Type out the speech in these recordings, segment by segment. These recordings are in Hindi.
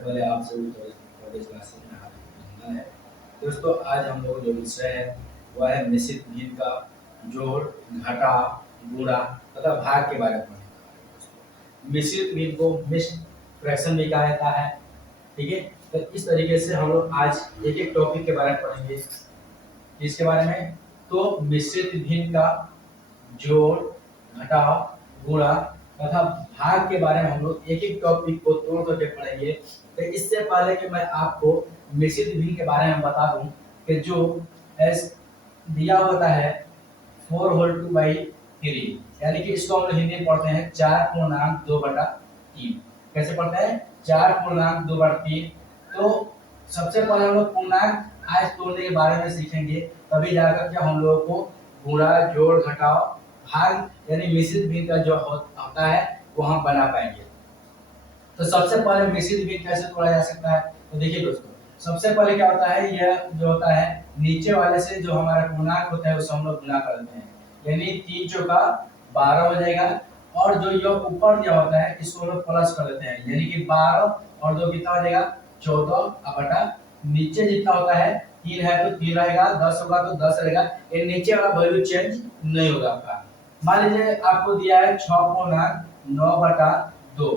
पहले आपसे कॉलेज क्लासेस में हार्दिक अभिनंदन है। दोस्तों, आज हम लोग जो विषय है वह है मिश्रित भिन्न का जोड़, घटा, गुणा तथा भाग के बारे में पढ़ेंगे। मिश्रित भिन्न को मिक्स्ड फ्रैक्शन भी कहा जाता है। ठीक है, तो इस तरीके से हम लोग आज एक एक टॉपिक के बारे में पढ़ेंगे। इसके बारे में तो मिश्रित भिन्न का जोड़, घटाव, गुणा तथा भाग के बारे में हम लोग एक एक टॉपिक को तोड़ करके पढ़ेंगे। तो इससे पहले कि मैं आपको मिश्रित भिन्न के बारे में बता दूं कि जो एस दिया होता है 4 होल 2 बाई 3, यानी कि इसको हम लोग हिंदी में पढ़ते हैं 4.2/3। कैसे पढ़ते हैं? 4.2/3। तो सबसे पहले हम लोग पूर्णांक आज तोड़ने के बारे में सीखेंगे, तभी जाकर के हम लोगों को गुणा, जोड़, घटाव, भाग यानी मिश्रित भिन्न का जो होता है वो हम बना पाएंगे। तो सबसे पहले मिश्रित भिन्न कैसे तोड़ा जा सकता है? तो देखिए दोस्तों, सबसे पहले क्या होता है, यह जो होता है नीचे वाले से जो हमारा पूर्णांक होता है उससे हम लोग गुणा कर देते हैं, यानी 3 चौका 12 हो जाएगा। और जो यह ऊपर दिया होता है इसको हम लोग प्लस कर देते हैं, यानी कि 12 और 2 कितना हो जाएगा? 14 बटा नीचे जितना होता है 3 है तो 3 रहेगा, 10 होगा तो 10 रहेगा। ये नीचे वाला वैल्यू चेंज नहीं होगा आपका। मान लीजिए आपको दिया है 6.9/2।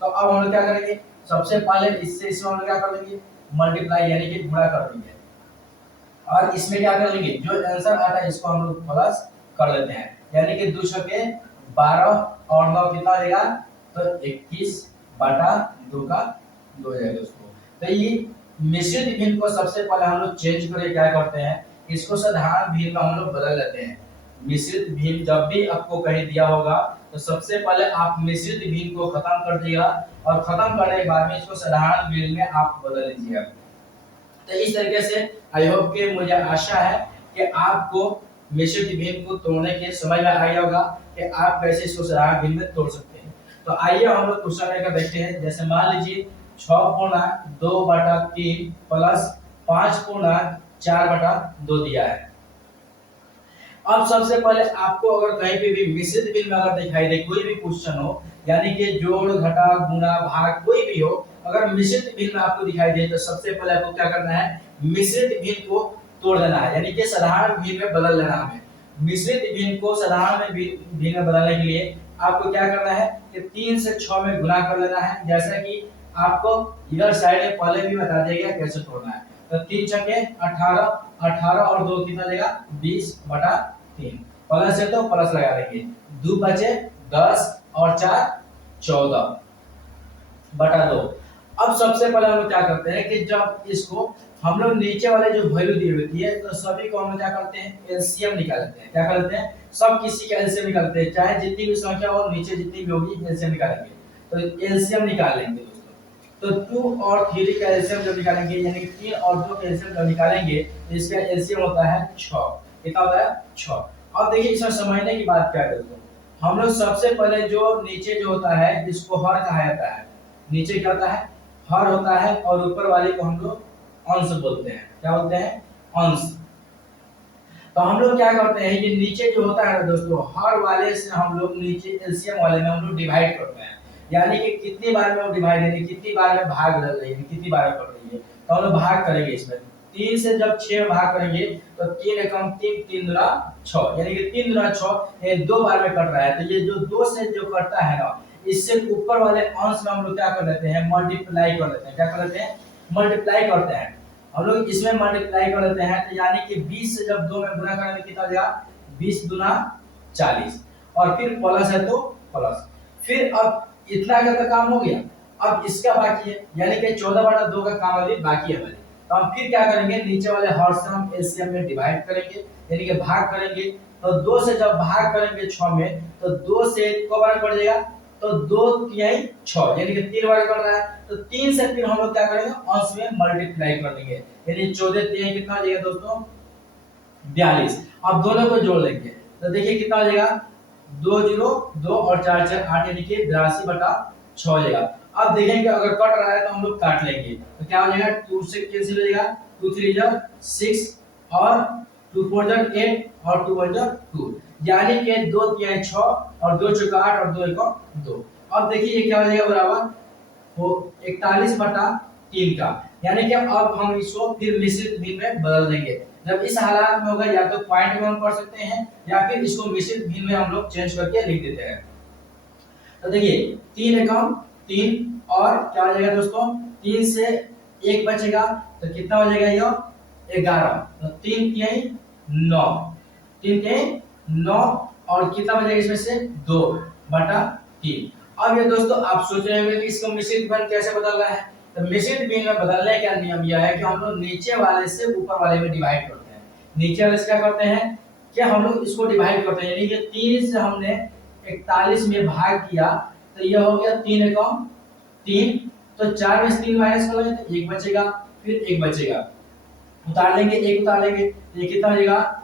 तो अब हम लोग क्या करेंगे? सबसे पहले इससे इसमें हम लोग क्या कर देंगे? मल्टीप्लाई यानी कि गुणा कर देंगे। और इसमें क्या कर लेंगे? जो आंसर आता है इसको हम लोग प्लस कर लेते हैं, यानी कि 2 के 12 और 9 कितना हो जाएगा? तो 21/2 का 2 हो जाएगा दोस्तों। तो ये मिश्रित भिन्न को सबसे पहले हम लोग चेंज करके क्या करते हैं, इसको साधारण भिन्न में हम लोग बदल लेते हैं। मिश्रित भिन्न जब भी आपको कहीं दिया होगा तो सबसे पहले आप मिश्रित भिन्न को खत्म कर दिएगा और खत्म करने के बाद में इसको साधारण भिन्न में आप बदल लीजिएगा। तो इस तरीके से आई होप कि मुझे आशा है कि आपको मिश्रित भिन्न को तोड़ने के समझ में आ गया होगा कि आप कैसे इसको साधारण भिन्न में तोड़ सकते हैं। तो आइए हम लोग क्वेश्चन लेकर देखते हैं। जैसे मान लीजिए 6.2/3 प्लस 5.4/2 दिया है। अब सबसे पहले आपको अगर कहीं पे भी मिश्रित भिन्न में अगर दिखाई दे, कोई भी क्वेश्चन हो, यानी कि जोड़, घटा, गुणा, भाग कोई भी हो, अगर मिश्रित भिन्न में आपको दिखाई दे तो सबसे पहले आपको क्या करना है? मिश्रित भिन्न को तोड़ देना है, यानी कि साधारण भिन्न में बदल लेना है। मिश्रित भिन्न को साधारण भिन्न में बदलने के लिए आपको क्या करना है कि 3 से 6 में गुणा कर लेना है, जैसा कि आपको इधर साइड में पहले भी बता दिया गया कैसे तोड़ना है। तो 3 छके 18, 18 और 2 कितना देगा? 20/3। प्लस है तो प्लस लगा देंगे, 2 बचे 10 और 4 14/2। अब सबसे पहले हम लोग क्या करते हैं कि जब इसको हम लोग नीचे वाले जो वैल्यू दी होती है तो सभी को हम लोग क्या करते हैं? एलसीएम निकालते हैं। क्या करते हैं? सब किसी का एलसीएम निकालते हैं, चाहे जितनी भी संख्या हो नीचे जितनी भी होगी एलसीएम निकालेंगे। तो एलसीएम निकाल लेंगे दोस्तों। तो 2 और 3 का एलसीएम जब निकालेंगे, यानी कि 3 और 2 का एलसीएम जब निकालेंगे तो इसका एलसीएम होता है 6। कितना होता है? 6। अब देखिए इसमें समझने की बात क्या है दोस्तों, हम लोग सबसे पहले जो नीचे जो होता है इसको हर कहा जाता है। नीचे क्या होता है? हर होता है, और ऊपर वाले को हम लोग अंश बोलते हैं। क्या बोलते हैं? अंश। तो हम लोग क्या करते हैं, ये नीचे जो होता है ना दोस्तों, हर वाले से हम लोग नीचे एलसीएम वाले में हम लोग डिवाइड करते हैं, यानी कि कितनी बार में हम डिवाइड करेंगे, कितनी बार में भाग बदल रही है, कितनी बार में कर रही है। तो हम लोग भाग करेंगे इसमें 3 से जब 6 भाग करेंगे तो 3 एकम 3, 3 दूना 6, यानी कि 3 दूना 6 ये 2 बार में कट रहा है। तो ये जो 2 से जो कटता है ना, इससे ऊपर वाले अंश में हम लोग क्या कर लेते हैं? मल्टीप्लाई कर लेते हैं। क्या कर लेते हैं? मल्टीप्लाई करते हैं। हम लोग इसमें मल्टीप्लाई कर लेते हैं, तो यानी कि 20 से जब 2 में गुणा करेंगे कितना हो जाएगा? 20 दूना 40, और फिर प्लस है तो प्लस। फिर अब इतना का काम हो गया, अब इसका बाकी है, यानी कि 14/2 का काम अभी बाकी है हमारे। तो हम फिर क्या करेंगे? नीचे वाले हर से हम एलसीएम में डिवाइड करेंगे, यानी कि भाग करेंगे। तो 2 से जब भाग करेंगे 6 में तो 2 से को बार बढ़ जाएगा, तो 2 तिहाई 6, यानी कि 3 बार कर रहा है। तो 3 से फिर हम लोग क्या करेंगे? अंश में मल्टीप्लाई कर देंगे, यानी 14 तिहाई कितना हो जाएगा दोस्तों? 42। अब दोनों को जोड़ लेंगे तो देखिए कितना हो जाएगा? 2 0 2 और 4 4 8, यानी कि 82/6 हो जाएगा। अब देखेंगे अगर कट रहा है तो हम लोग काट लेंगे, तो क्या हो जाएगा? 2 से कैंसिल हो जाएगा, 2 3 जा 6 और 2 4 जा 8 और 2 1 जा 2, यानी कि 2 तिहाई 6 और 2 चौका 8 और 2 एकम 2। अब देखिए ये क्या हो जाएगा? बराबर वो 41/3 का, यानी कि अब हम इसको फिर मिश्रित भिन्न में बदल देंगे। जब इस हालात में होगा या तो पॉइंट में हम कर सकते हैं या फिर इसको मिश्रित भिन्न में हम लोग चेंज करके लिख देते हैं। तो देखिए 3 एकम 3 और क्या हो जाएगा दोस्तों, 3 से 1 बचेगा तो कितना हो जाएगा ये 11, तो 3 तिहाई 9, 3 तिहाई 9 और कितना बचेगा इसमें से 2/3। अब ये दोस्तों आप सोच रहे होंगे कि इसको मिश्रित भिन्न कैसे बदलना है, तो मिश्रित भिन्न में बदलने का नियम यह है कि हम लोग नीचे वाले से ऊपर वाले में डिवाइड करते हैं। नीचे वाले से क्या करते हैं कि हम लोग इसको डिवाइड करते हैं, यानी कि 3 से हमने 41 में भाग किया तो यह हो गया 3 एकम 3, तो 4 में से 3 माइनस कर लेंगे तो 1 बचेगा, फिर 1 बचेगा, उतार लेंगे 1 उतार लेंगे, ये कितना हो जाएगा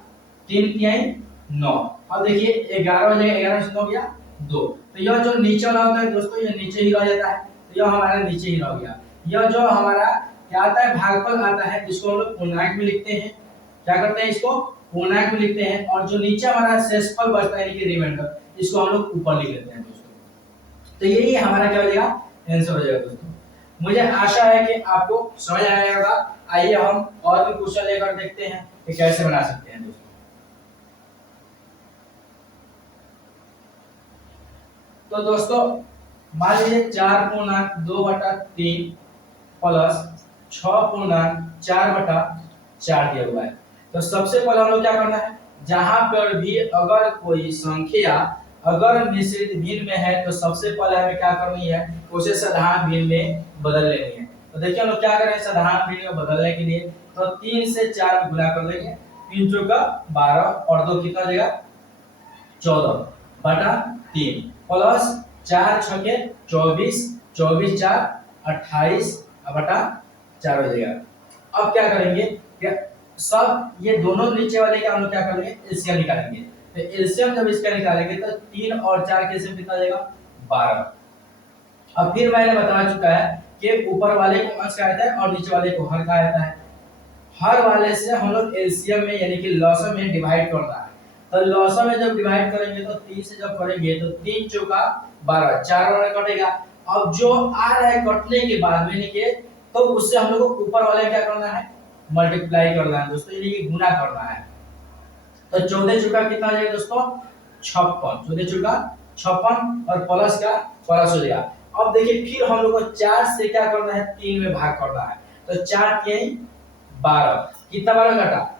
3 तिहाई 9। अब देखिए 11 हो जाएगा, 11 से 9 गया 2, तो यह जो नीचे वाला होता है दोस्तों ये नीचे ही रह जाता है, तो यह हमारा नीचे ही रह गया। यह जो हमारा क्या आता है भागफल आता है, इसको हम लोग पूर्णांक में लिखते हैं। क्या करते हैं, इसको पूर्णांक में लिखते हैं, और जो नीचे हमारा शेषफल बचता है यानी कि रिमाइंडर, इसको हम लोग ऊपर लिख लेते हैं दोस्तों। तो यही हमारा क्या हो जाएगा, आंसर हो जाएगा दोस्तों। मुझे आशा है कि आपको समझ आया होगा। आइए हम और भी क्वेश्चन लेकर देखते हैं कि कैसे बना सकते हैं दोस्तों। तो दोस्तों मान लीजिए 4/2/3 प्लस 6/4/4 दिया हुआ है। तो सबसे पहले हम लोग क्या करना है, जहां पर भी अगर कोई संख्या अगर मिश्रित भिन्न में है तो सबसे पहले हमें क्या करनी है, उसे साधारण भिन्न में बदल लेनी है। तो देखिए हम लोग क्या करें साधारण भिन्न में बदलने के लिए, तो 3 से 4 में गुणा कर लेंगे, 3 चौका 12 और 2 कितना हो जाएगा 14/3 प्लस 4 छके 24, 24 4 28/4 हो जाएगा। अब क्या करेंगे कि सब ये दोनों नीचे वाले का हम लोग क्या करेंगे एलसीएम निकालेंगे। तो एलसीएम जब इसका निकालेंगे तो 3 और 4 के एलसीएम कितना आ जाएगा 12। अब फिर मैंने बता चुका है कि ऊपर वाले को अंश कहा जाता है और नीचे वाले को हर कहा जाता है। हर वाले से हम लोग एलसीएम में यानी कि लॉसम में डिवाइड करना है। तो लॉसम में जब डिवाइड करेंगे तो 3 से जब करेंगे तो 3 चौका 12, 4 वाला कटेगा। अब जो आ रहा है कटने के बाद में के तो उससे हम लोग को ऊपर वाले क्या करना है मल्टीप्लाई करना है दोस्तों, यानी कि गुना करना है। तो 14 चौका कितना आ जाएगा दोस्तों 56, 14 चौका 56 और प्लस का प्लस हो जाएगा। अब देखिए फिर हम लोग को 4 से क्या करना है 3 में भाग करना है। तो 4 3 12, कितना बार घटा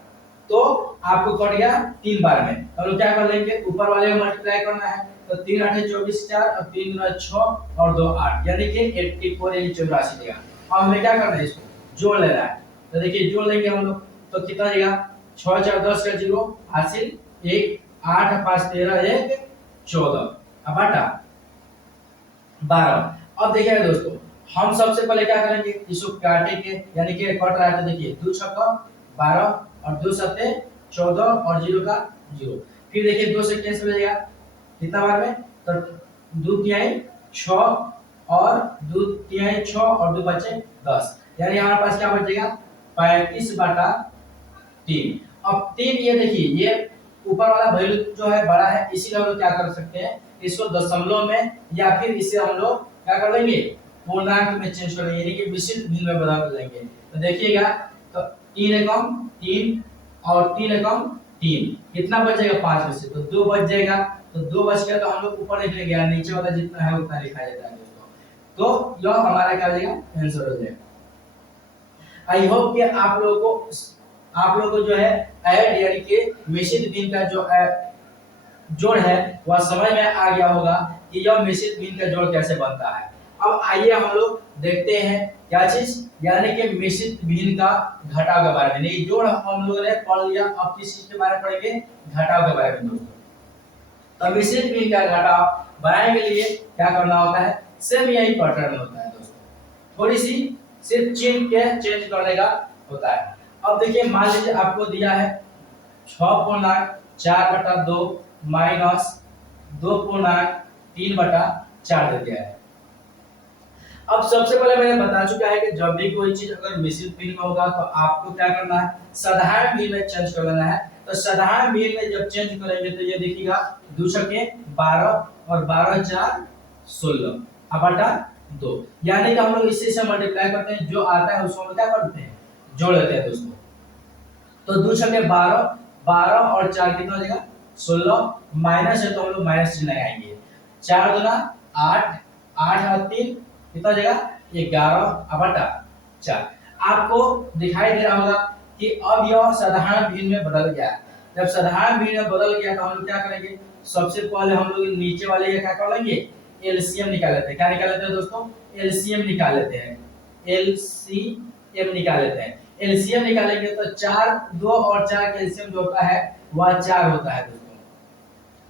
तो आपको कट गया 3 बार में। हम लोग क्या कर लेंगे ऊपर वाले में मल्टीप्लाई करना है, तो 3 8 24 4 और 3 9 6 और 2 8 यानी कि 84 यानी 84 देगा। अब हमें क्या करना है इसको जोड़ लेना है। तो देखिए जोड़ लेंगे हम लोग तो कितना देगा 6 4 10 का 0 हासिल 1 8 5 13 1 14 अब 12। अब देखिए दोस्तों हम सबसे पहले क्या करेंगे इसको काटेंगे, यानी कि कट रहा है तो देखिए 2 छक्का 12 और 2 सत्ते 14 और 0 का 0। फिर देखिए 2 से कैंसिल हो जाएगा कितना बार में, तो 2 तिहाई 6 और 2 तिहाई 6 और 2 बचे 10, यानी हमारे पास क्या बचेगा 35/3। अब 3 ये देखिए ये ऊपर वाला वैल्यू जो है बड़ा है, इसीलिए हम लोग क्या कर सकते हैं इसको दशमलव में या फिर इसे हम लोग क्या कर लेंगे पूर्णांक में चेंज कर लेंगे, यानी कि मिश्रित भिन्न में बदल देंगे। तो देखिएगा तो 3 एकम 3 और 3 एकम 3 कितना बचेगा 5 में से तो 2 बच जाएगा। तो 2 बच गया तो हम लोग ऊपर लिख लेंगे, नीचे वाला जितना है उतना लिखा जाता है दोस्तों। तो यह हमारा क्या हो जाएगा आंसर हो जाएगा। आई होप कि आप लोगों को जो है ऐड यानी कि मिश्रित भिन्न का जो जोड़ है वह समझ में आ गया होगा कि यह मिश्रित भिन्न का जोड़ कैसे बनता है। अब आइए हम लोग देखते हैं क्या चीज, यानी कि मिश्रित भिन्न का घटाव के बारे में। नहीं जोड़ हम लोगों ने पढ़ लिया, अब किस चीज के बारे में पढ़ेंगे घटाव के बारे में दोस्तों। तो मिश्रित भिन्न का घटाव बनाने के लिए क्या करना होता है, सेम यही पैटर्न होता है दोस्तों, थोड़ी सी सिर्फ चिन्ह के चेंज करने का होता है। अब देखिए मान लीजिए आपको दिया है 6/4/2 माइनस 2/3/4 दे दिया है। अब सबसे पहले मैंने बता चुका है कि जब भी कोई चीज अगर मिश्रित भिन्न में होगा तो आपको क्या करना है साधारण भिन्न में चेंज कर लेना है। तो साधारण भिन्न में जब चेंज करेंगे तो ये देखिएगा 2 छके 12 और 12 4 16 अब 2, यानी कि हम लोग इसी से मल्टीप्लाई करते हैं, जो आता है उसको हम क्या करते हैं, जोड़ देते हैं दोस्तों। तो 2 छके 12, 12 और 4 कितना हो जाएगा 16, माइनस है तो हम लोग माइनस चिन्ह लगाएंगे। 4 दूना 8, 8 और 3 कितना हो जाएगा 11 बटा 4। आपको दिखाई दे रहा होगा कि अब यह साधारण भिन्न में बदल गया है। जब साधारण भिन्न में बदल गया तो हम लोग क्या करेंगे, सबसे पहले हम लोग नीचे वाले ये क्या कर लेंगे, एलसीएम निकाल लेते हैं। क्या निकाल लेते हैं दोस्तों, एलसीएम निकाल लेते हैं, एलसीएम निकाल लेते हैं। एलसीएम निकालेंगे तो 4, 2 और 4 का एलसीएम जो होता है वह 4 होता है दोस्तों।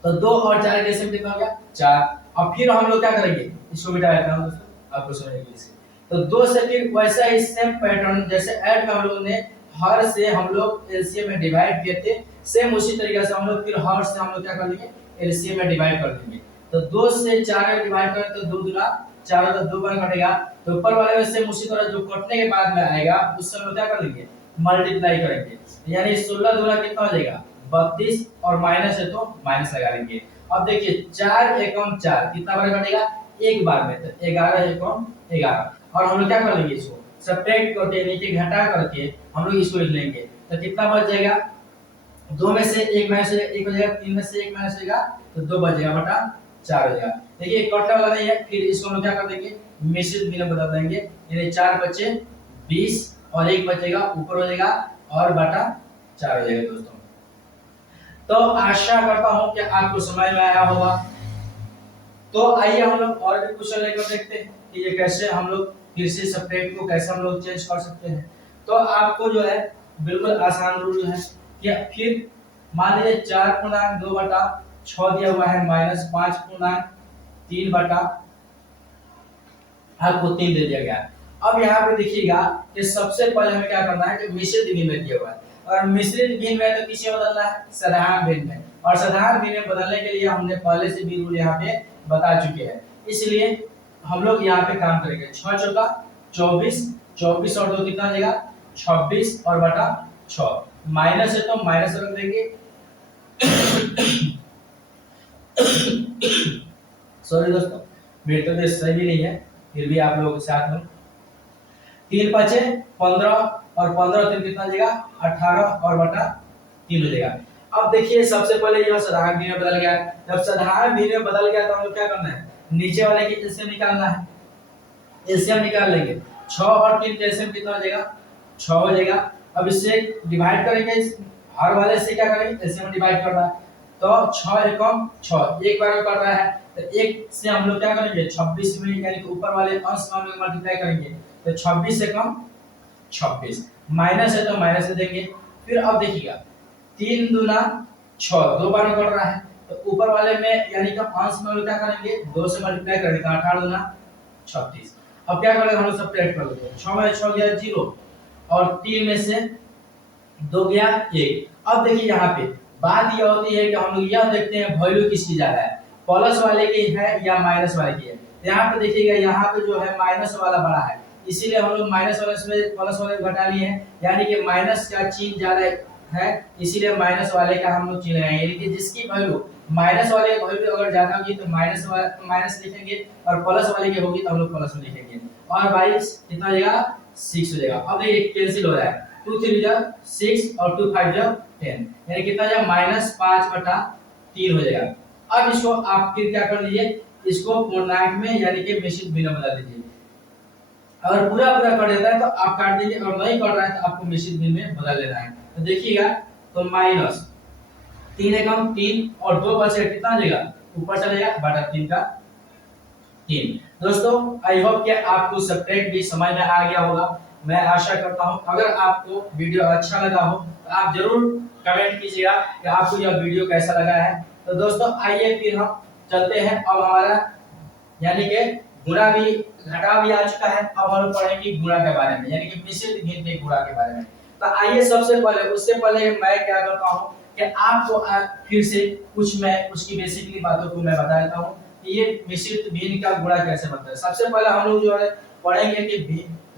तो 2 और 4 का एलसीएम कितना हो गया 4। अब फिर हम लोग क्या करेंगे, इसको मिटा देता हूं दोस्तों आपको समझने के लिए। तो 2 से फिर वैसा ही सेम पैटर्न जैसे ऐड में हम लोग ने हर से हम लोग एलसीएम में डिवाइड किए थे, सेम उसी तरीके से हम लोग फिर हर से हम लोग क्या कर लेंगे, एलसीएम में डिवाइड कर देंगे। तो 2 से 4 में डिवाइड करें तो 2 दूना 4 तो 2 बार कटेगा। तो ऊपर वाले में सेम उसी तरह जो कटने के बाद में आएगा उससे हम लोग क्या कर लेंगे, मल्टीप्लाई करेंगे। यानी 16 दूना कितना हो जाएगा 32, और माइनस है तो माइनस लगा लेंगे। अब देखिए 4 एकम 4 कितना बार कटेगा, एक बार में, तो 11 एकम 11। और हम लोग क्या कर लेंगे, इसको सब्ट्रैक्ट करके नीचे घटा करके हम लोग इसको लिख लेंगे। तो कितना बच जाएगा, 2 में से 1 माइनस हो जाएगा, 1 हो जाएगा, 3 में से 1 माइनस हो जाएगा तो 2 बच जाएगा बटा 4 हो जाएगा। देखिए कटने वाला नहीं है, फिर इसको हम लोग क्या कर देंगे, मिश्रित भिन्न बदल देंगे। यानी 4 बचे 20 और 1 बचेगा ऊपर हो जाएगा और बटा 4 हो जाएगा दोस्तों। तो आशा करता हूं कि आपको समझ में आया होगा। तो आइए हम लोग और भी क्वेश्चन लेकर देखते हैं कि ये कैसे हम लोग फिर से सब्ट्रैक्ट को कैसे हम लोग चेंज कर सकते हैं। तो आपको जो है बिल्कुल आसान रूल है कि फिर मान लीजिए 4.2 बटा 6 दिया हुआ है माइनस 5.3 बटा आपको 3 दे दिया गया है। अब यहाँ पे देखिएगा कि सबसे पहले हमें क्या करना है कि मिश्रित भिन्न में दिया हुआ है, और मिश्रित भिन्न में तो किसे बदलना है, साधारण भिन्न में। और साधारण भिन्न में बदलने के लिए हमने पहले से भी रूल यहाँ पे बता चुके हैं, इसलिए हम लोग यहाँ पे काम करेंगे। 6 चौका 24, 24 और 2 कितना देगा 26 और बटा 6, माइनस है तो माइनस रख देंगे। सॉरी दोस्तों मेरी तबीयत सही नहीं है, फिर भी आप लोगों के साथ में 3 5 15 और 15 3 कितना देगा 18 और बटा 3 हो जाएगा। अब देखिए सबसे पहले यह साधारण भिन्न में बदल गया। जब साधारण भिन्न में बदल गया तो हम लोग क्या करना है, नीचे वाले की एलसीएम निकालना है। एलसीएम निकाल लेंगे, 6 और 3 का एलसीएम कितना हो जाएगा 6 हो जाएगा। अब इससे डिवाइड करेंगे, हर वाले से क्या करेंगे एलसीएम डिवाइड करना है। तो 6 एकम 6 एक बार में कर रहा है, तो एक से हम लोग क्या करेंगे 26 में, यानी कि ऊपर वाले अंश में हम लोग मल्टीप्लाई करेंगे। तो 26 एकम 26, माइनस है तो माइनस से देंगे। फिर अब देखिएगा 3 दूना 6 दो बार में बढ़ रहा है, तो ऊपर वाले में यानी कि अंश में हम लोग क्या करेंगे 2 से मल्टीप्लाई करेंगे, तो 18 दूना 36। अब क्या करेंगे हम लोग सब्ट्रैक्ट कर लेते हैं, 6 में 6 गया 0 और 3 में से 2 गया 1। अब देखिए यहाँ पे बात यह होती है कि हम लोग यह देखते हैं वैल्यू किसकी ज्यादा है, प्लस वाले की है या माइनस वाले की है। यहाँ पे देखिएगा यहाँ पे जो है माइनस वाला बड़ा है, इसीलिए हम लोग माइनस वाले में प्लस वाले को घटा लिए हैं, यानी कि माइनस का चिन्ह ज्यादा है इसीलिए माइनस वाले का हम लोग चिन्ह लगाएंगे। यानी कि जिसकी वैल्यू माइनस वाले की वैल्यू अगर ज्यादा होगी तो माइनस लिखेंगे, और प्लस वाले की होगी तो हम लोग प्लस में लिखेंगे। और 22 कितना हो जाएगा 6 हो जाएगा। अब ये कैंसिल हो रहा है, 2 3 जा 6 और 2 5 जा 10, यानी कितना जाएगा -5/3 हो जाएगा। अब इसको आप फिर क्या कर लीजिए, इसको पूर्णांक में यानी कि मिश्रित भिन्न बना दीजिए। अगर पूरा पूरा कर देता है तो आप काट दीजिए, और नहीं कर रहा है तो आपको मिश्रित भिन्न में बदल लेना है। तो देखिएगा तो माइनस 3 एकम 3 और 2 बचेगा कितना हो जाएगा ऊपर चलेगा बटा 3 का 3। दोस्तों आई होप कि आपको सब्ट्रैक्ट भी समझ में आ गया होगा, मैं आशा करता हूं। अगर आपको वीडियो अच्छा लगा हो तो आप जरूर कमेंट कीजिएगा कि आपको यह वीडियो कैसा लगा है। तो दोस्तों आइए फिर हम चलते हैं, अब हमारा यानी कि गुणा भी घटा भी आ चुका है, अब हम पढ़ेंगे गुणा के बारे में, यानी कि मिश्रित भिन्न के गुणा के बारे में। तो आइए सबसे पहले, उससे पहले मैं क्या करता हूं कि आपको फिर से कुछ मैं उसकी बेसिकली बातों को मैं बता देता हूं कि ये मिश्रित भिन्न का गुणा कैसे बनता है। सबसे पहले हम लोग जो है पढ़ेंगे कि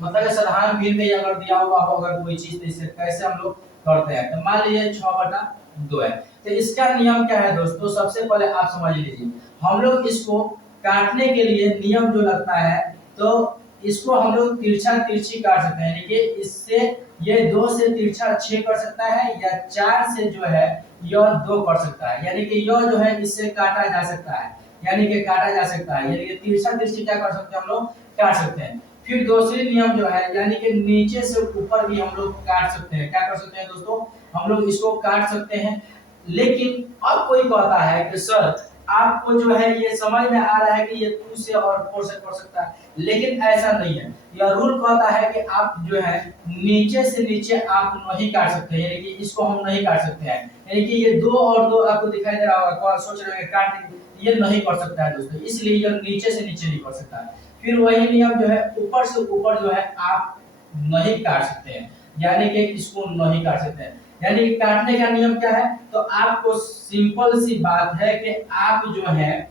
मतलब साधारण भिन्न में अगर दिया हुआ हो अगर कोई चीज, तो इसे कैसे हम लोग करते हैं। तो मान लीजिए 6/2 है, तो इसका नियम क्या है दोस्तों, सबसे पहले आप समझ लीजिए। हम लोग इसको काटने के लिए नियम जो लगता है तो इसको हम लोग तिरछा तिरछी काट सकते हैं, यानी कि इससे ये 2 से तिरछा 6 कर सकता है, या 4 से जो है यह 2 कर सकता है, यानी कि यह जो है इससे काटा जा सकता है, यानी कि काटा जा सकता है, यानी कि तिरछा तिरछी क्या कर सकते हैं हम लोग, काट सकते हैं। फिर दूसरी नियम जो है, यानी कि नीचे से ऊपर भी हम लोग काट सकते हैं। क्या कर सकते हैं दोस्तों, हम लोग इसको काट सकते हैं। लेकिन अब कोई कहता है कि सर आपको जो है ये समझ में आ रहा है कि ये 2 से और 4 से कर सकता है, लेकिन ऐसा नहीं है। यह रूल कहता है कि आप जो है नीचे से नीचे आप नहीं काट सकते, यानी कि इसको हम नहीं काट सकते हैं, यानी कि ये 2 और 2 आपको दिखाई दे रहा होगा, तो सोच रहे हैं काट, ये नहीं कर सकता है दोस्तों, इसलिए ये नीचे से नीचे नहीं कर सकता है। फिर वही नियम जो है ऊपर से ऊपर जो है आप नहीं काट सकते हैं, यानी कि इसको नहीं काट सकते हैं। यानी कि काटने का नियम क्या है, तो आपको सिंपल सी बात है कि आप जो है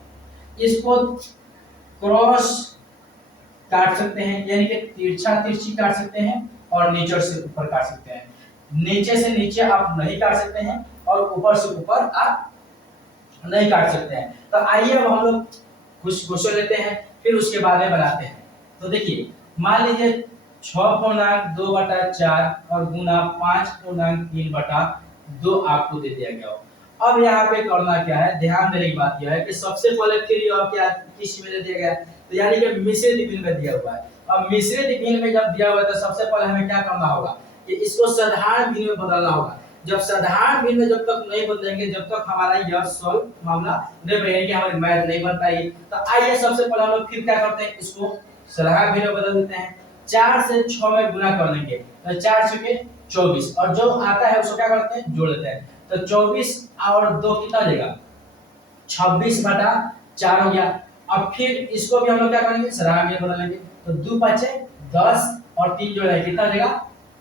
इसको क्रॉस काट सकते हैं, यानी कि तिरछा तिरछी काट सकते हैं और नीचे से ऊपर काट सकते हैं। नीचे से नीचे आप नहीं काट सकते हैं और ऊपर से ऊपर आप नहीं काट सकते हैं। तो आइए अब हम लोग कुछ क्वेश्चन लेते हैं, फिर उसके बाद में बनाते हैं। तो देखिए मान लीजिए 6.2/4 और गुना 5.3/2 आपको दे दिया गया हो। अब यहाँ पे करना क्या है, ध्यान देने की बात यह है कि सबसे पहले फिर यह क्या किस में दे दिया गया है, तो यानी कि मिश्रित भिन्न में दिया हुआ है। अब मिश्रित भिन्न में जब दिया हुआ है तो सबसे पहले हमें क्या करना होगा कि इसको साधारण भिन्न में बदलना होगा। जब साधारण भिन्न में जब तक नहीं बदलेंगे, जब तक हमारा यह सॉल्व मामला नहीं बनेगा, कि हमारी मैथ नहीं बन पाएगी। तो आइए सबसे पहले हम लोग फिर क्या करते हैं, इसको साधारण भिन्न में बदल देते हैं। 4 से 6 में गुना कर लेंगे तो 4 छके 24, और जो आता है उसको क्या करते हैं, जोड़ लेते हैं। तो 24 और 2 कितना देगा, 26/4 हो गया। अब फिर इसको भी हम लोग क्या करेंगे, साधारण भिन्न बदलेंगे। तो 2 5 10 और 3 जोड़ेंगे कितना देगा,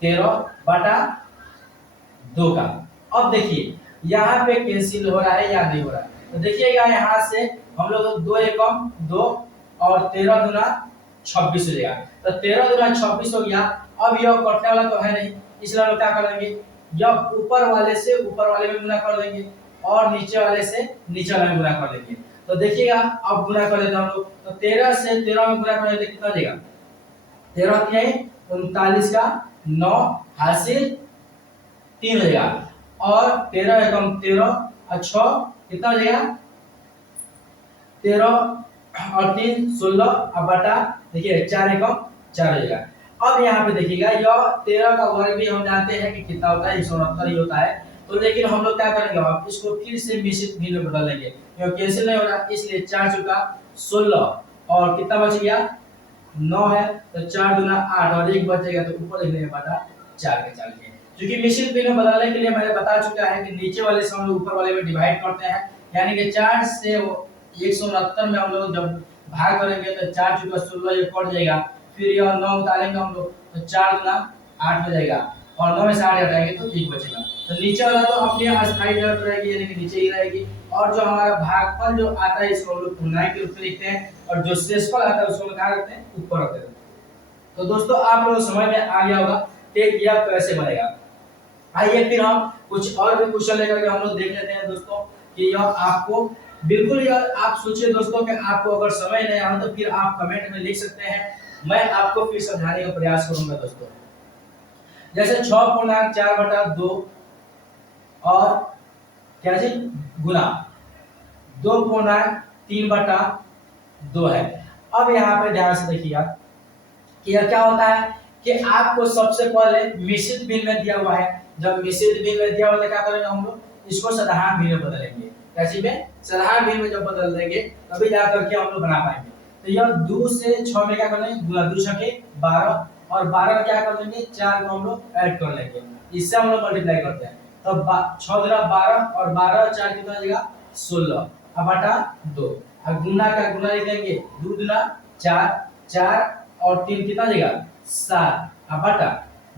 13/2 का। अब देखिए यहाँ पे कैंसिल हो रहा है या नहीं हो रहा है, तो देखिएगा यहाँ से हम लोग 2 एकम 2 और 13 दूना 26 हो जाएगा। तो 13 दूना 26 हो गया। अब यह कटने वाला तो है नहीं, इसलिए हम लोग क्या करेंगे, जब ऊपर वाले से ऊपर वाले में गुना कर देंगे और नीचे वाले से नीचे वाले में गुना कर देंगे। तो देखिएगा अब गुना कर देते हैं हम लोग। तो 13 से 13 में गुना कर देते कितना देगा, 13 3 39 का 9 हासिल 3 हो जाएगा, और 13 एकम 13 और 6 कितना हो जाएगा, 13 और 3 16 और बटा देखिए 4 एकम 4 हो जाएगा। अब यहाँ पे देखिएगा यह 13 का वर्ग भी हम जानते हैं कि कितना होता है, 169 ही होता है। तो लेकिन हम लोग क्या करेंगे, अब इसको फिर से मिश्रित भिन्न में बदल लेंगे, क्योंकि कैंसिल नहीं हो रहा, इसलिए 4 चुका 16 और कितना बच गया 9 है, तो 4 दूना 8 और 1 बचेगा, तो ऊपर लिख लेंगे बटा 4 के 4 के। क्योंकि मिश्रित भिन्न में बदलने के लिए मैंने बता चुका है कि नीचे वाले से हम लोग ऊपर वाले में डिवाइड करते हैं, यानी कि 4 से 169 में हम लोग जब भाग करेंगे तो 4 चुका 16 ये कट जाएगा, फिर यह 9 उतारेंगे हम लोग तो 4 गुना 8 हो जाएगा, और 9 में से 8 हटाएंगे तो 1 बचेगा। तो नीचे वाला तो अपने अस्थायी जगह पर रहेगी, यानी कि नीचे ही रहेगी, और जो हमारा भागफल जो आता है इसको हम लोग पूर्णांक के रूप में लिखते हैं, और जो शेषफल आता है उसको हम क्या रखते हैं, ऊपर रखते हैं। तो दोस्तों आप लोगों को समझ में आ गया होगा कि यह कैसे बनेगा। आइए फिर हम कुछ और भी क्वेश्चन लेकर के हम लोग देख लेते हैं दोस्तों, कि यह आपको बिल्कुल यह आप सोचिए दोस्तों कि आपको अगर समझ नहीं आया तो फिर आप कमेंट में लिख सकते हैं, मैं आपको फिर समझाने का प्रयास करूंगा दोस्तों। जैसे 6.4/2 और क्या जी गुना 2.3/2 है। अब यहाँ पे ध्यान से देखिएगा कि यह क्या होता है कि आपको सबसे पहले मिश्रित भिन्न में दिया हुआ है। जब मिश्रित भिन्न में दिया हुआ है क्या करेंगे हम लोग, इसको साधारण भिन्न में बदलेंगे। कैसे में, साधारण भिन्न में जब बदल देंगे तभी जा करके हम लोग बना पाएंगे। तो यह 2 से 6 में क्या कर लेंगे, गुना 2 छके 12, और 12 क्या कर लेंगे 4 को हम लोग ऐड कर लेंगे, इससे हम लोग मल्टीप्लाई करते हैं। तो 6 दूना 12 और 12 और 4 कितना हो जाएगा 16 अब बटा 2, और गुना का गुना लिख देंगे 2 दूना 4 4 और 3 कितना हो जाएगा 7 अब बटा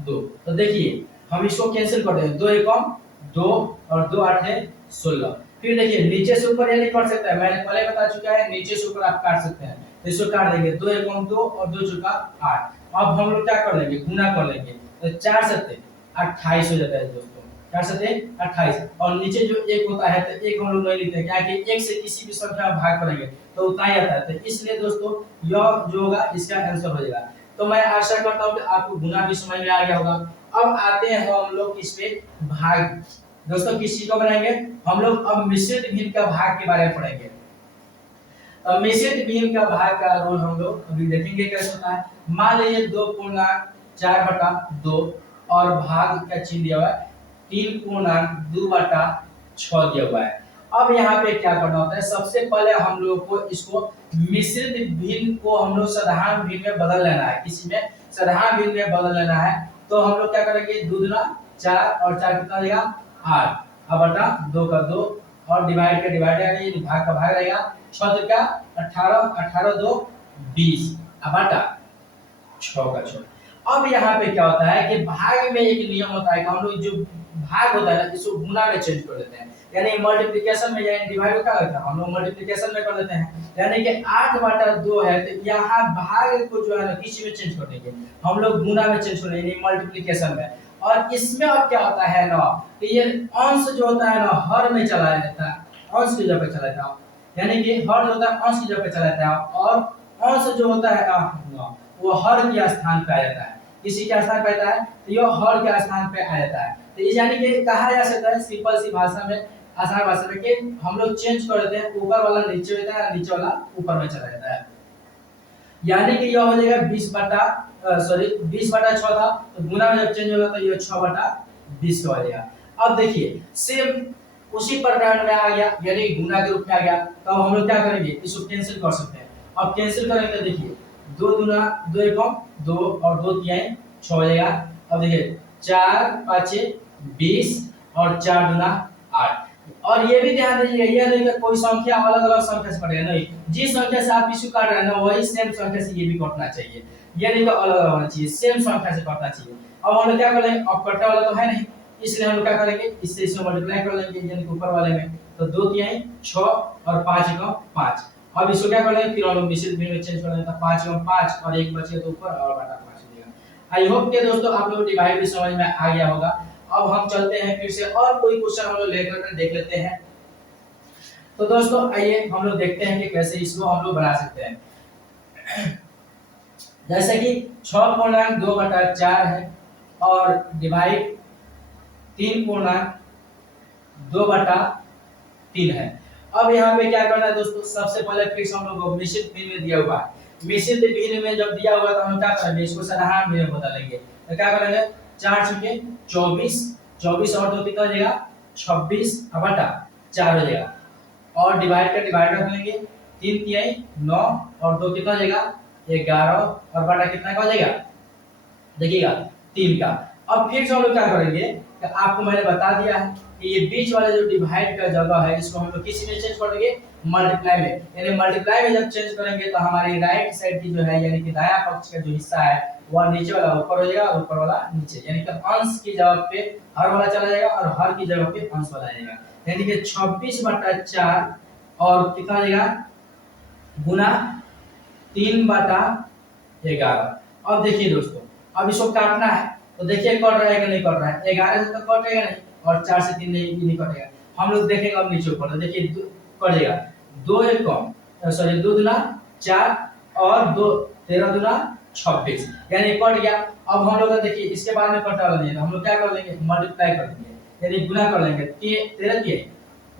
2। तो देखिए हम इसको कैंसिल कर देंगे, 2 एकम 2 और 2 8 है 16। फिर देखिए नीचे से ऊपर ये नहीं कर सकता है, मैंने पहले बता चुका है, नीचे से ऊपर आप काट सकते हैं। तो इसको काट देंगे, 2 एकम 2 और 2 चौका 8। अब हम लोग क्या कर लेंगे, गुना कर लेंगे, तो 4 7 28 हो जाता है दोस्तों। क्या सकते हैं 28, और नीचे जो एक होता है तो एक हम लोग नहीं लिखते क्या कि एक से किसी भी संख्या में भाग करेंगे तो उतना ही आता है, तो इसलिए दोस्तों यह जो होगा इसका आंसर हो जाएगा। तो मैं आशा करता हूं कि आपको गुना भी समझ में आ गया होगा। अब आते हैं हम लोग किस पे, भाग। दोस्तों किस चीज को बनाएंगे हम लोग, अब मिश्रित भिन्न का भाग के बारे में पढ़ेंगे। अब मिश्रित भिन्न का भाग का रोल हम लोग अभी देखेंगे कैसे होता है। मान लीजिए 2.4/2 और भाग का चिन्ह दिया हुआ है 3.2/6 दिया हुआ है। अब यहाँ पे क्या करना होता है, सबसे पहले हम लोग को इसको मिश्रित भिन्न को हम लोग साधारण भिन्न में बदल लेना है, किसी में साधारण भिन्न में बदल लेना है। तो हम लोग क्या करेंगे, 2 दूना 4 और 4 कितना देगा 8, अब बटा 2 का 2 और डिवाइड का डिवाइड रहेगा, भाग का भाग रहेगा, 6 का 18, 18 2 20 अब बटा 6 का 6। अब यहाँ पे क्या होता है कि भाग में एक नियम होता है कि हम लोग जो भाग होता है ना इसको गुना में चेंज कर देते हैं, यानी मल्टीप्लिकेशन में यानी डिवाइड को क्या करते हैं हम लोग मल्टीप्लिकेशन में कर देते हैं, यानी कि 8/2 है तो यहाँ भाग को जो है ना किसी में चेंज कर देंगे हम लोग, गुना में चेंज कर देंगे मल्टीप्लिकेशन में। और इसमें अब क्या होता है ना कि ये अंश जो होता है ना हर में चला जाता है, अंश की जगह पे चला जाता है, यानी कि हर जो होता है अंश की जगह पे चला जाता है, और अंश जो होता है ना वो हर के स्थान पे आ जाता है, किसी के स्थान पे आता है तो यह हर के स्थान पे आ जाता है। तो ये यानी कि कहा जा सकता है सिंपल सी भाषा में, आसान भाषा में कि हम लोग चेंज कर देते हैं, ऊपर वाला नीचे होता है, नीचे वाला ऊपर में चला जाता है। यानी कि यह हो जाएगा 20/6 था, तो गुना में जब चेंज होगा तो यह 6/20 का हो जाएगा। अब देखिए सेम उसी प्रकार में आ गया, यानी गुना के रूप में आ गया, तो हम लोग क्या करेंगे इसको कैंसिल कर सकते हैं। अब कैंसिल करेंगे तो देखिए 2 दूना 2 एकम 2 और 2 तिहाई 6 हो जाएगा। अब देखिए 4 5 20 और 4 दूना 8। और ये भी ध्यान दीजिएगा ये नहीं कि कोई संख्या अलग अलग संख्या से कटेगा, नहीं, जिस संख्या से आप इसको काट रहे हैं ना वही सेम संख्या से ये भी कटना चाहिए, ये नहीं कि अलग अलग होना चाहिए, सेम संख्या से कटना चाहिए। अब हम लोग क्या करेंगे, अब कटने वाला तो है नहीं, इसलिए हम लोग क्या करेंगे इससे इसको मल्टीप्लाई कर लेंगे, यानी कि ऊपर वाले में तो 2 तिहाई 6 और 5 एकम 5। अब इसको क्या करेंगे फिर हम लोग मिश्रित भिन्न में चेंज कर देंगे, 5 एकम 5 और 1 बचे तो ऊपर और बटा 5 हो जाएगा। आई होप कि दोस्तों आप लोग डिवाइड भी समझ में आ गया होगा। अब हम चलते हैं फिर से और कोई क्वेश्चन हम लोग लेकर देख लेते हैं। तो दोस्तों आइए हम लोग देखते हैं कि कैसे इसको हम लोग बना सकते हैं। जैसे कि 6.2/4 है और डिवाइड 3.2/3 है। अब यहाँ पे क्या करना है दोस्तों, सबसे पहले फिर से हम लोग को मिश्रित भिन्न में दिया हुआ है, मिश्रित भिन्न में जब दिया हुआ है तो हम क्या करेंगे इसको साधारण भिन्न में बदलेंगे। तो क्या करेंगे 4 छुके 24, 24 और 2 कितना हो जाएगा 26 बटा 4 हो जाएगा, और डिवाइड का डिवाइड रख लेंगे 3 तिहाई 9 और 2 कितना हो जाएगा 11 और बटा कितना का हो जाएगा देखिएगा 3 का। अब फिर से हम लोग क्या करेंगे कि आपको मैंने बता दिया है कि ये बीच वाला जो डिवाइड का जगह है इसको हम लोग किसी में चेंज कर देंगे मल्टीप्लाई में, यानी मल्टीप्लाई में जब चेंज करेंगे तो हमारी राइट साइड की जो है यानी कि दायां पक्ष का जो हिस्सा है वह नीचे वाला ऊपर हो जाएगा और ऊपर वाला नीचे, यानी कि अंश की जगह पे हर वाला चला जाएगा और हर की जगह पे अंश वाला आ जाएगा, यानी कि 26/4 और कितना हो जाएगा गुना 3/11। अब देखिए दोस्तों अब इसको काटना है तो देखिए कट रहा है कि नहीं कट रहा है, 11 से तो कटेगा नहीं और 4 से 3 नहीं कटेगा। हम लोग देखेंगे अब नीचे ऊपर तो देखिए कट जाएगा 2 एक कम सॉरी 2 दूना 4 और 2 13 दूना 26, यानी कट गया। अब हम लोग देखिए इसके बाद में कटने वाला नहीं है तो हम लोग क्या कर लेंगे मल्टीप्लाई कर देंगे, यानी गुना कर लेंगे 13 के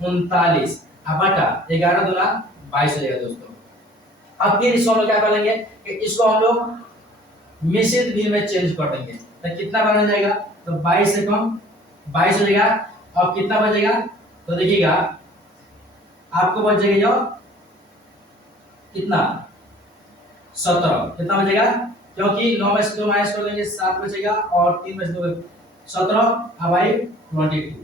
39 बटा 11 दूना 22 हो जाएगा दोस्तों। अब फिर इसको हम लोग क्या कर लेंगे कि इसको हम लोग मिश्रित भिन्न में चेंज कर देंगे तो कितना बन जाएगा तो 22 से कम 22 हो जाएगा। अब कितना बचेगा तो देखिएगा आपको बच जाएगा जो कितना 17, कितना बचेगा क्योंकि 9 में से 2 माइनस कर लेंगे 7 बचेगा और 3 में से 2 17 अब आई 22।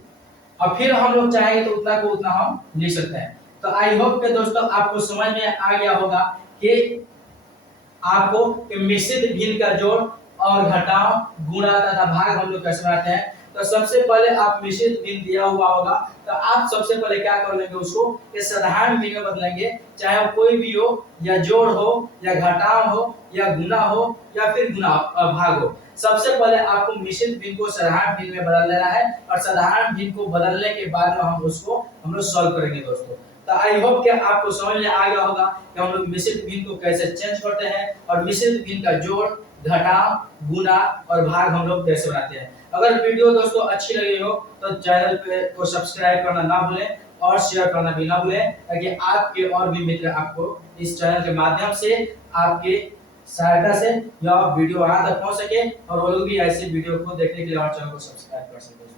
अब फिर हम लोग चाहेंगे तो उतना को उतना हम लिख सकते हैं। तो आई होप के दोस्तों आपको समझ में आ गया होगा कि आपको मिश्रित भिन्न का जोड़ और घटाव गुणा तथा भाग हम लोग कैसे बनाते हैं। तो सबसे पहले आप मिश्रित भिन्न दिया हुआ होगा, तो आप सबसे पहले क्या कर लेंगे, उसको इस साधारण भिन्न में बदलेंगे, चाहे वो कोई भी हो, या जोड़ हो या घटाव हो या गुना हो या फिर गुना भाग हो। सबसे पहले आपको मिश्रित भिन्न को साधारण भिन्न में बदल देना है, और साधारण भिन्न को बदलने के बाद में हम लोग सॉल्व करेंगे दोस्तों। तो आई होप कि आपको समझ में आ गया होगा कि हम लोग मिश्रित भिन्न को कैसे चेंज करते हैं, और मिश्रित भिन्न का जोड़, घटाव, गुना और भाग हम लोग कैसे बनाते हैं। अगर वीडियो दोस्तों अच्छी लगी हो तो चैनल को सब्सक्राइब करना ना भूलें और शेयर करना भी ना भूलें, ताकि आपके और भी मित्र आपको इस चैनल के माध्यम से आपके सहायता से यह वीडियो वहां तक पहुंच सके, और वो लोग भी ऐसी वीडियो को देखने के लिए हमारे चैनल को सब्सक्राइब कर सके।